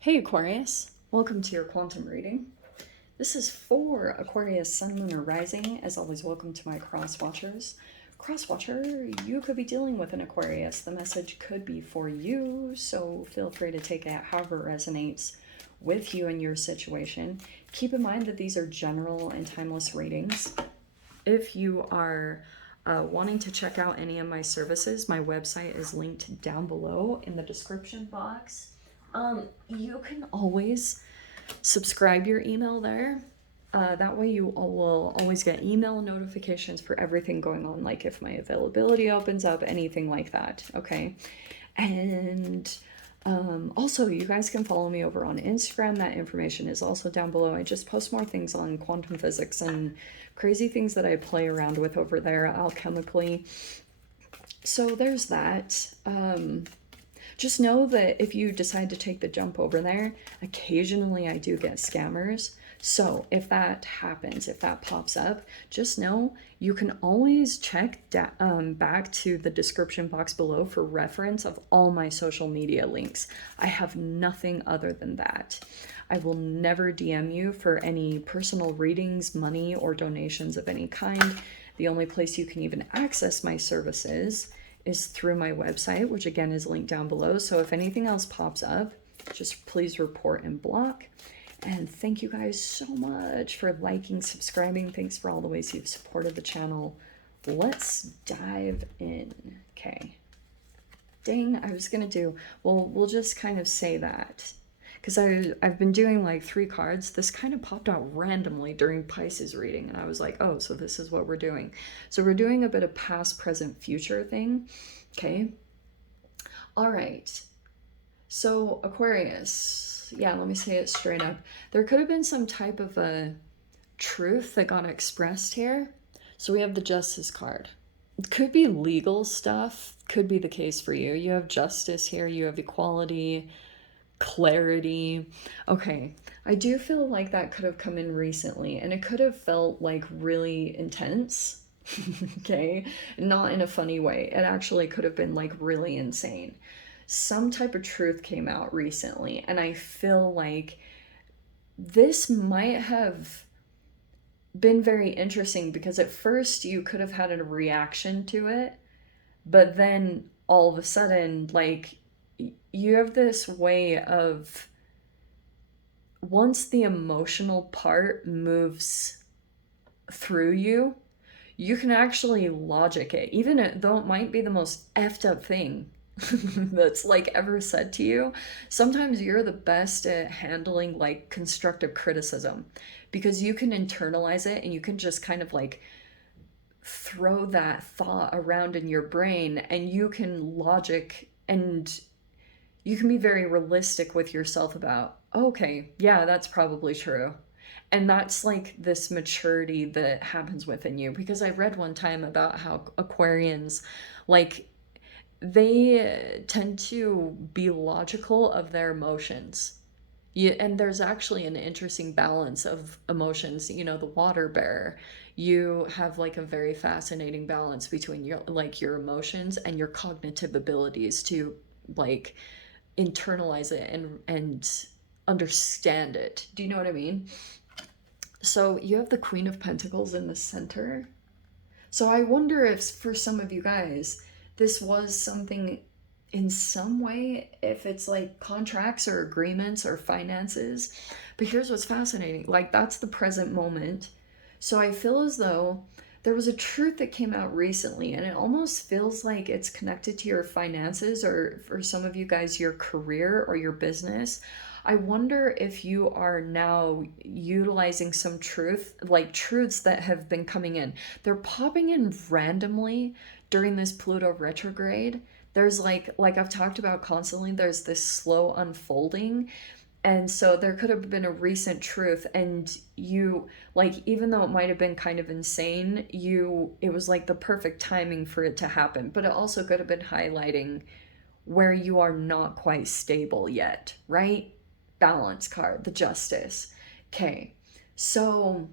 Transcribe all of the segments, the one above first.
Hey Aquarius, welcome to your quantum reading. This is for Aquarius, Sun, Moon, or Rising. As always, welcome to my cross watchers. Cross watcher, you could be dealing with an Aquarius. The message could be for you, so feel free to take it however it resonates with you and your situation. Keep in mind that these are general and timeless readings. If you are wanting to check out any of my services, my website is linked down below in the description box. You can always subscribe your email there. That way you will always get email notifications for everything going on, like if my availability opens up, anything like that, okay? And also, you guys can follow me over on Instagram. That information is also down below. I just post more things on quantum physics and crazy things that I play around with over there alchemically. So there's that. Just know that if you decide to take the jump over there, occasionally I do get scammers. So if that happens, if that pops up, just know you can always check back to the description box below for reference of all my social media links. I have nothing other than that. I will never DM you for any personal readings, money, or donations of any kind. The only place you can even access my services is through my website, which again is linked down below. So if anything else pops up, just please report and block. And thank you guys so much for liking, subscribing. Thanks for all the ways you've supported the channel. Let's dive in. Okay. Dang, I was gonna do, well, we'll just kind of say that. Because I've been doing like 3 cards. This kind of popped out randomly during Pisces reading. And I was like, oh, so this is what we're doing. So we're doing a bit of past, present, future thing. Okay. All right. So Aquarius, yeah, let me say it straight up. There could have been some type of a truth that got expressed here. So we have the Justice card. It could be legal stuff. Could be the case for you. You have justice here. You have equality, clarity. Okay, I do feel like that could have come in recently and it could have felt like really intense. Okay, not in a funny way. It actually could have been like really insane. Some type of truth came out recently and I feel like this might have been very interesting because at first you could have had a reaction to it, but then all of a sudden, like, you have this way of, once the emotional part moves through you, you can actually logic it, even though it might be the most effed up thing that's like ever said to you. Sometimes you're the best at handling like constructive criticism because you can internalize it and you can just kind of like throw that thought around in your brain and you can logic and you can be very realistic with yourself about, okay, yeah, that's probably true. And that's like this maturity that happens within you. Because I read one time about how Aquarians, like, they tend to be logical of their emotions. And there's actually an interesting balance of emotions. You know, the water bear, you have like a very fascinating balance between your emotions and your cognitive abilities to like internalize it and understand it. Do you know what I mean? So you have the Queen of Pentacles in the center. So I wonder if for some of you guys, this was something in some way, if it's like contracts or agreements or finances. But here's what's fascinating. Like, that's the present moment. So I feel as though there was a truth that came out recently, and it almost feels like it's connected to your finances, or for some of you guys, your career or your business. I wonder if you are now utilizing some truth, like truths that have been coming in. They're popping in randomly during this Pluto retrograde. There's like I've talked about constantly, there's this slow unfolding. And so there could have been a recent truth, and you, like, even though it might have been kind of insane, it was like the perfect timing for it to happen. But it also could have been highlighting where you are not quite stable yet, right? Balance card, the Justice. Okay, so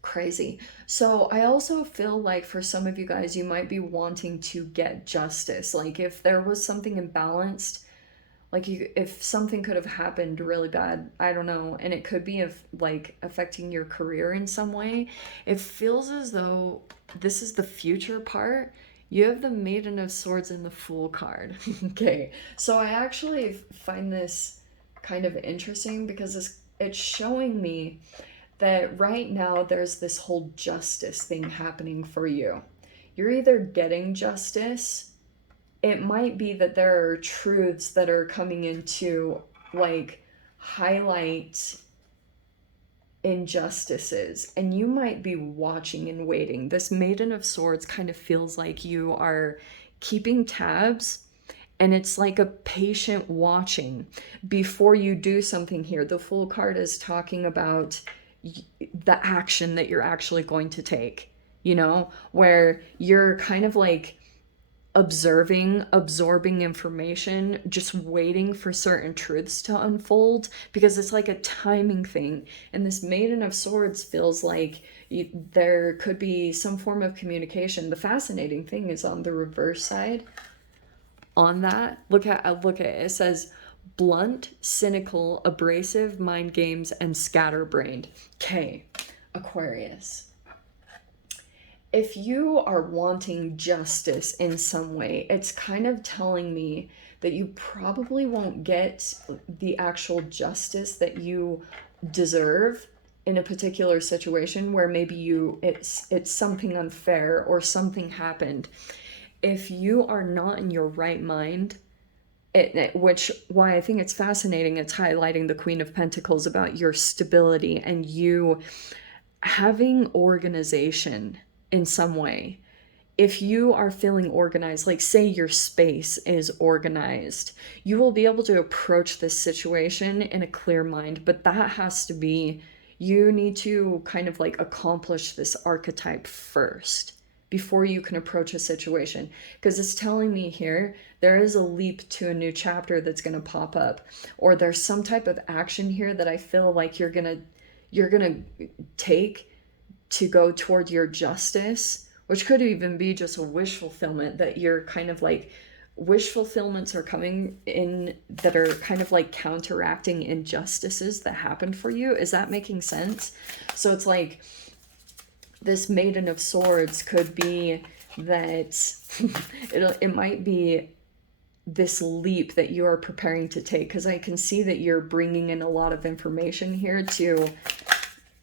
crazy. So I also feel like for some of you guys, you might be wanting to get justice. Like if there was something imbalanced, Like if something could have happened really bad, I don't know, and it could be like affecting your career in some way. It feels as though this is the future part. You have the Maiden of Swords and the Fool card. Okay, so I actually find this kind of interesting because it's showing me that right now there's this whole justice thing happening for you. You're either getting justice, it might be that there are truths that are coming into like highlight injustices, and you might be watching and waiting. This Maiden of Swords kind of feels like you are keeping tabs, and it's like a patient watching before you do something here. The Fool card is talking about the action that you're actually going to take, you know, where you're kind of like absorbing information, just waiting for certain truths to unfold, because it's like a timing thing. And this Maiden of Swords feels like there could be some form of communication. The fascinating thing is on the reverse side. On that, look at it. It says blunt, cynical, abrasive, mind games, and scatterbrained. Okay, Aquarius. If you are wanting justice in some way, it's kind of telling me that you probably won't get the actual justice that you deserve in a particular situation where maybe it's something unfair or something happened. If you are not in your right mind, which why I think it's fascinating, it's highlighting the Queen of Pentacles about your stability and you having organization in some way. If you are feeling organized, like say your space is organized, you will be able to approach this situation in a clear mind. But that has to be, you need to kind of like accomplish this archetype first before you can approach a situation. Because it's telling me here, there is a leap to a new chapter that's going to pop up, or there's some type of action here that I feel like you're gonna take to go toward your justice, which could even be just a wish fulfillment, that you're kind of like, wish fulfillments are coming in that are kind of like counteracting injustices that happened for you. Is that making sense? So it's like this Maiden of Swords could be that it might be this leap that you are preparing to take, because I can see that you're bringing in a lot of information here to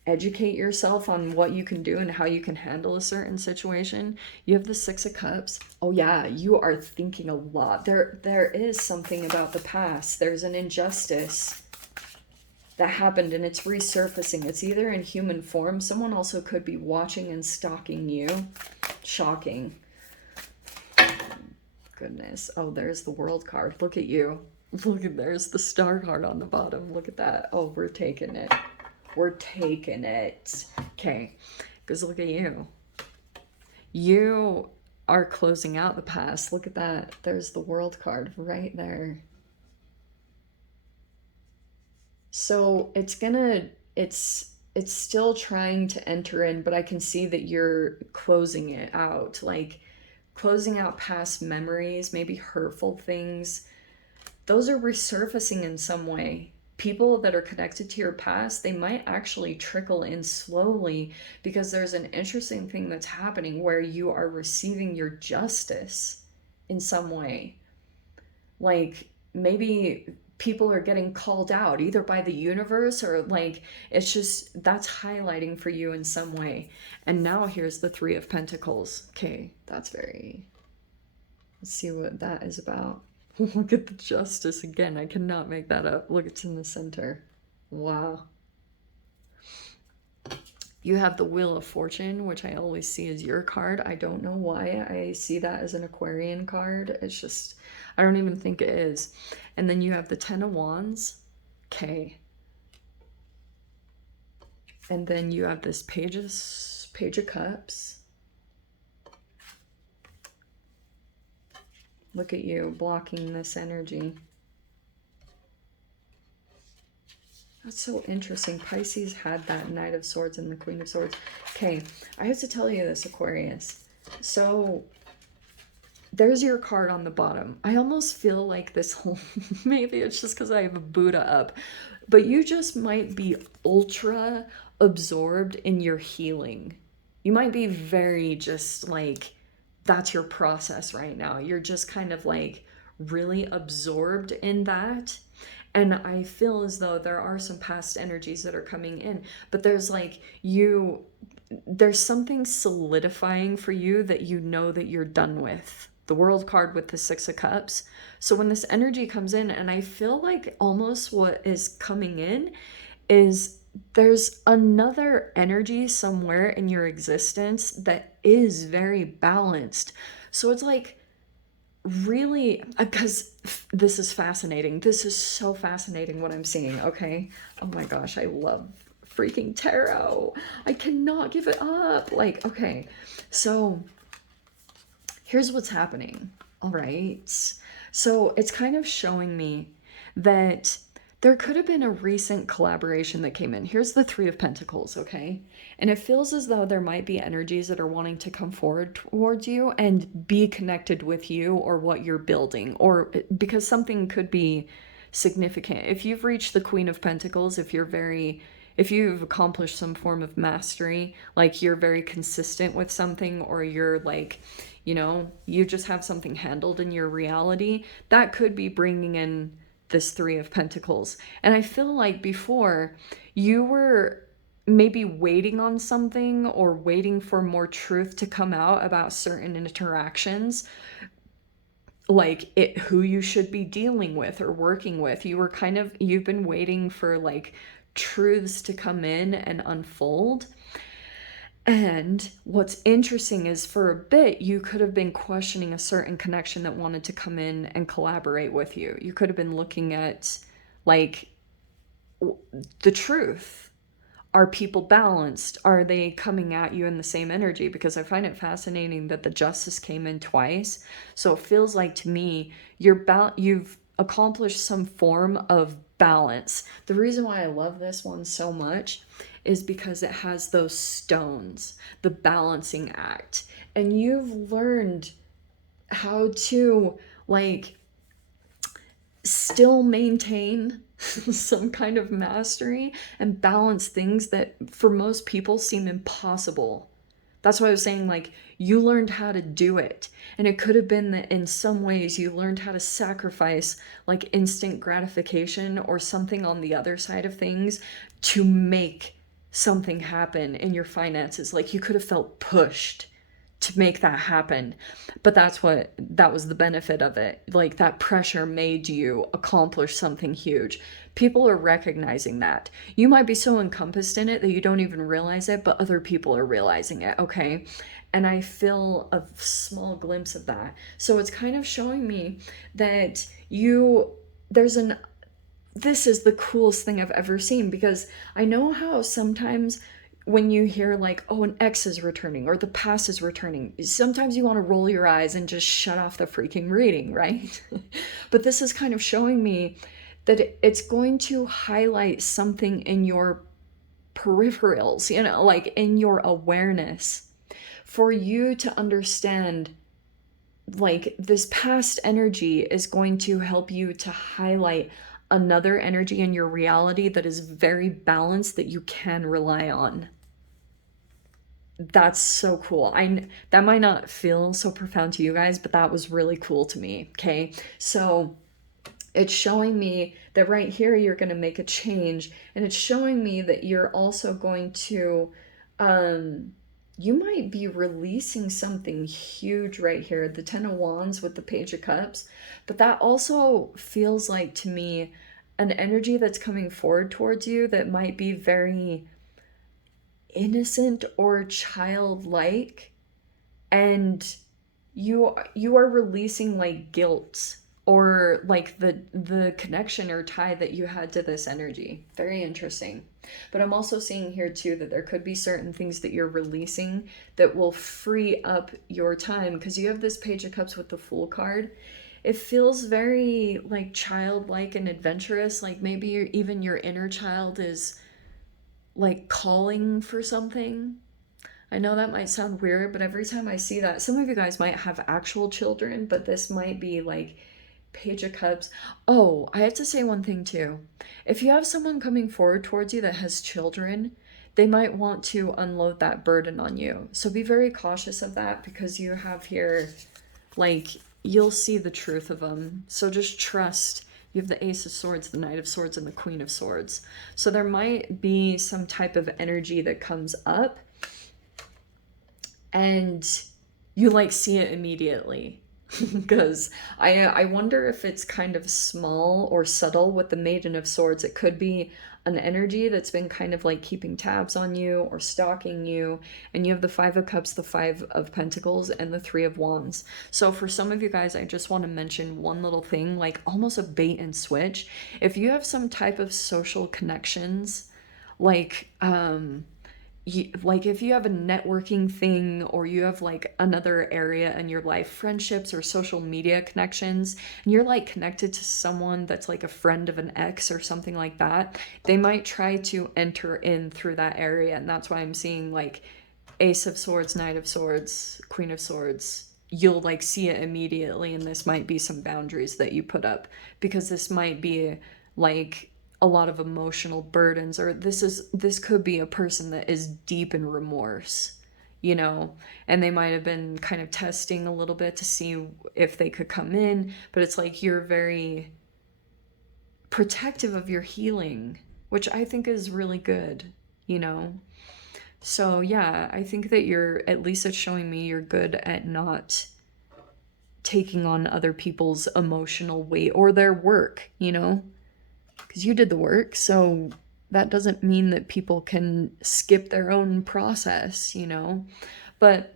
educate yourself on what you can do and how you can handle a certain situation. You have the Six of Cups. Oh yeah, you are thinking a lot. There is something about the past. There's an injustice that happened and it's resurfacing. It's either in human form. Someone also could be watching and stalking you. Shocking. Goodness. Oh, there's the World card. Look at you. Look at, there's the Star card on the bottom. Look at that. Oh, we're taking it. We're taking it. Okay, because look at you. You are closing out the past. Look at that. There's the World card right there. So it's still trying to enter in, but I can see that you're closing it out. Like closing out past memories, maybe hurtful things. Those are resurfacing in some way. People that are connected to your past, they might actually trickle in slowly, because there's an interesting thing that's happening where you are receiving your justice in some way. Like maybe people are getting called out either by the universe, or like it's just that's highlighting for you in some way. And now here's the Three of Pentacles. Okay, that's very, let's see what that is about. Look at the justice again. I cannot make that up. Look, it's in the center. Wow. You have the Wheel of Fortune, which I always see as your card. I don't know why I see that as an Aquarian card. It's just, I don't even think it is. And then you have the Ten of Wands. Okay. And then you have this Page of Cups. Look at you blocking this energy. That's so interesting. Pisces had that Knight of Swords and the Queen of Swords. Okay, I have to tell you this, Aquarius. So there's your card on the bottom. I almost feel like this whole, maybe it's just because I have a Buddha up, but you just might be ultra absorbed in your healing. You might be very just like, that's your process right now. You're just kind of like really absorbed in that. And I feel as though there are some past energies that are coming in, but there's something solidifying for you that you know that you're done with. The World card with the Six of Cups. So when this energy comes in, and I feel like almost what is coming in is there's another energy somewhere in your existence that is very balanced. So it's like really, because this is fascinating. This is so fascinating what I'm seeing, okay? Oh my gosh, I love freaking tarot. I cannot give it up. Like, okay, so here's what's happening, all right? So it's kind of showing me that there could have been a recent collaboration that came in. Here's the Three of Pentacles, okay? And it feels as though there might be energies that are wanting to come forward towards you and be connected with you or what you're building, or because something could be significant. If you've reached the Queen of Pentacles, if you've accomplished some form of mastery, like you're very consistent with something, or you're like, you just have something handled in your reality, that could be bringing in this Three of Pentacles. And I feel like before you were maybe waiting on something or waiting for more truth to come out about certain interactions, like who you should be dealing with or working with. You've been waiting for like truths to come in and unfold. And what's interesting is for a bit, you could have been questioning a certain connection that wanted to come in and collaborate with you. You could have been looking at like the truth. Are people balanced? Are they coming at you in the same energy? Because I find it fascinating that the Justice came in twice. So it feels like to me, you've accomplished some form of balance. The reason why I love this one so much is because it has those stones, the balancing act. And you've learned how to like still maintain some kind of mastery and balance things that for most people seem impossible. That's why I was saying, like, you learned how to do it. And it could have been that in some ways you learned how to sacrifice like instant gratification or something on the other side of things to make something happen in your finances. Like you could have felt pushed to make that happen. But that was the benefit of it. Like that pressure made you accomplish something huge. People are recognizing that. You might be so encompassed in it that you don't even realize it, but other people are realizing it, okay? And I feel a small glimpse of that. So it's kind of showing me that this is the coolest thing I've ever seen, because I know how sometimes when you hear like, oh, an ex is returning or the past is returning, sometimes you want to roll your eyes and just shut off the freaking reading, right? But this is kind of showing me that it's going to highlight something in your peripherals, like in your awareness, for you to understand like this past energy is going to help you to highlight another energy in your reality that is very balanced, that you can rely on. That's so cool. That might not feel so profound to you guys, but that was really cool to me. Okay. So it's showing me that right here, you're going to make a change, and it's showing me that you're also going to, you might be releasing something huge right here, the Ten of Wands with the Page of Cups, but that also feels like to me an energy that's coming forward towards you that might be very innocent or childlike, and you are releasing like guilt or like the connection or tie that you had to this energy. Very interesting. But I'm also seeing here too that there could be certain things that you're releasing that will free up your time, because you have this Page of Cups with the Fool card. It feels very like childlike and adventurous, like maybe even your inner child is like calling for something. I know that might sound weird, but every time I see that, some of you guys might have actual children, but this might be like Page of Cups. Oh, I have to say one thing too. If you have someone coming forward towards you that has children, they might want to unload that burden on you. So be very cautious of that, because you have here, like, you'll see the truth of them. So just trust. You have the Ace of Swords, the Knight of Swords, and the Queen of Swords. So there might be some type of energy that comes up and you like see it immediately. Because I wonder if it's kind of small or subtle with the Maiden of Swords. It could be an energy that's been kind of like keeping tabs on you or stalking you. And you have the Five of Cups, the Five of Pentacles, and the Three of Wands. So for some of you guys, I just want to mention one little thing, like almost a bait and switch. If you have some type of social connections, like like if you have a networking thing, or you have like another area in your life, friendships or social media connections, and you're like connected to someone that's like a friend of an ex or something like that, they might try to enter in through that area. And that's why I'm seeing like Ace of Swords, Knight of Swords, Queen of Swords. You'll like see it immediately, and this might be some boundaries that you put up, because this might be like a lot of emotional burdens, or this could be a person that is deep in remorse, you know, and they might have been kind of testing a little bit to see if they could come in, but it's like you're very protective of your healing, which I think is really good, you know. So yeah, I think that you're, at least it's showing me you're good at not taking on other people's emotional weight or their work, you know, because you did the work. So that doesn't mean that people can skip their own process, you know. But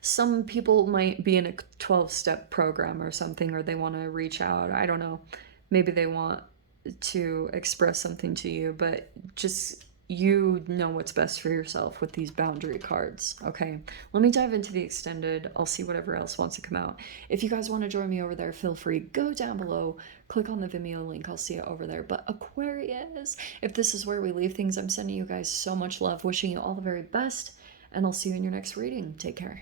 some people might be in a 12-step program or something, or they want to reach out. I don't know. Maybe they want to express something to you, but just, you know what's best for yourself with these boundary cards. Okay, let me dive into the extended. I'll see whatever else wants to come out. If you guys want to join me over there, feel free, go down below, click on the Vimeo link, I'll see it over there. But Aquarius, if this is where we leave things, I'm sending you guys so much love, wishing you all the very best, and I'll see you in your next reading. Take care.